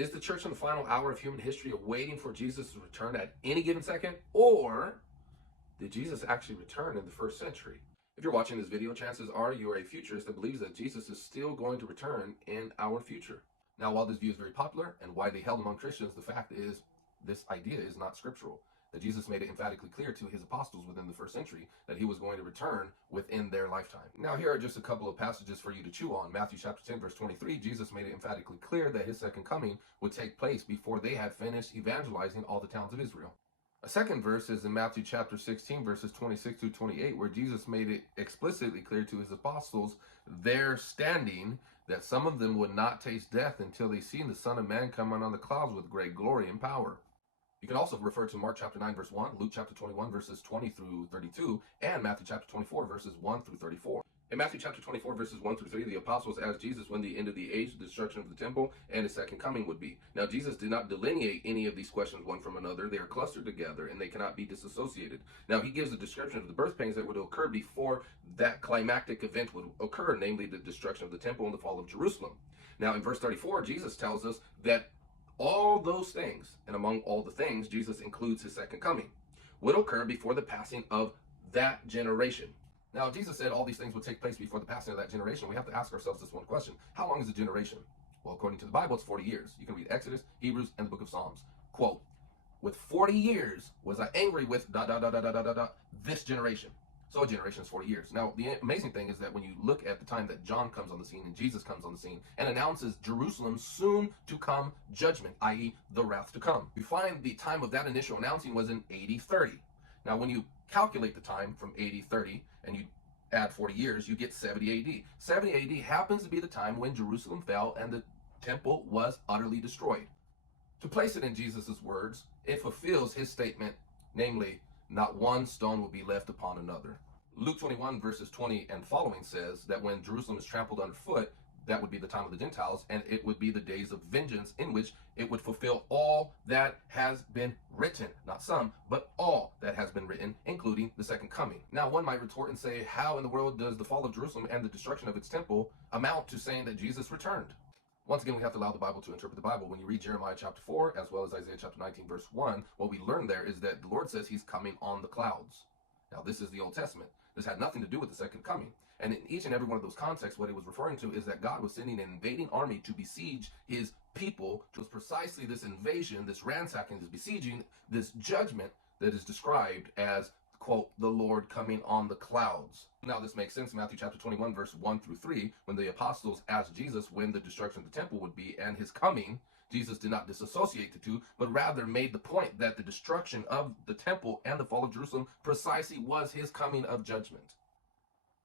Is the church in the final hour of human history awaiting for Jesus' return at any given second? Or did Jesus actually return in the first century? If you're watching this video, chances are you are a futurist that believes that Jesus is still going to return in our future. Now, while this view is very popular and widely held among Christians, the fact is this idea is not scriptural. That Jesus made it emphatically clear to his apostles within the first century that he was going to return within their lifetime. Now, here are just a couple of passages for you to chew on. Matthew chapter 10, verse 23, Jesus made it emphatically clear that his second coming would take place before they had finished evangelizing all the towns of Israel. A second verse is in Matthew chapter 16, verses 26 through 28, where Jesus made it explicitly clear to his apostles their standing that some of them would not taste death until they seen the Son of Man come on the clouds with great glory and power. You can also refer to Mark chapter 9, verse 1, Luke chapter 21, verses 20 through 32, and Matthew chapter 24, verses 1 through 34. In Matthew chapter 24, verses 1 through 3, the apostles asked Jesus when the end of the age, the destruction of the temple, and his second coming would be. Now, Jesus did not delineate any of these questions one from another. They are clustered together, and they cannot be disassociated. Now, he gives a description of the birth pains that would occur before that climactic event would occur, namely the destruction of the temple and the fall of Jerusalem. Now, in verse 34, Jesus tells us that all those things, and among all the things, Jesus includes his second coming, would occur before the passing of that generation. Now, Jesus said all these things would take place before the passing of that generation. We have to ask ourselves this one question. How long is a generation? Well, according to the Bible, it's 40 years. You can read Exodus, Hebrews, and the book of Psalms. Quote, with 40 years was I angry with this generation. So a generation is 40 years. Now, the amazing thing is that when you look at the time that John comes on the scene and Jesus comes on the scene and announces Jerusalem's soon to come judgment, i.e. the wrath to come, we find the time of that initial announcing was in AD 30. Now, when you calculate the time from AD 30 and you add 40 years, you get 70 AD. 70 AD happens to be the time when Jerusalem fell and the temple was utterly destroyed. To place it in Jesus' words, it fulfills his statement, namely, not one stone will be left upon another. Luke 21 verses 20 and following says that when Jerusalem is trampled underfoot, that would be the time of the Gentiles, and it would be the days of vengeance in which it would fulfill all that has been written. Not some, but all that has been written, including the second coming. Now, one might retort and say, how in the world does the fall of Jerusalem and the destruction of its temple amount to saying that Jesus returned? Once again, we have to allow the Bible to interpret the Bible. When you read Jeremiah chapter 4, as well as Isaiah chapter 19, verse 1, what we learn there is that the Lord says he's coming on the clouds. Now, this is the Old Testament. This had nothing to do with the second coming. And in each and every one of those contexts, what it was referring to is that God was sending an invading army to besiege his people. It was precisely this invasion, this ransacking, this besieging, this judgment that is described as, quote, the Lord coming on the clouds. Now, this makes sense in Matthew chapter 21, verse 1 through 3, when the apostles asked Jesus when the destruction of the temple would be and his coming. Jesus did not disassociate the two, but rather made the point that the destruction of the temple and the fall of Jerusalem precisely was his coming of judgment.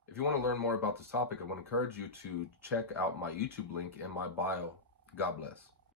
If you want to learn more about this topic, I want to encourage you to check out my YouTube link in my bio. God bless.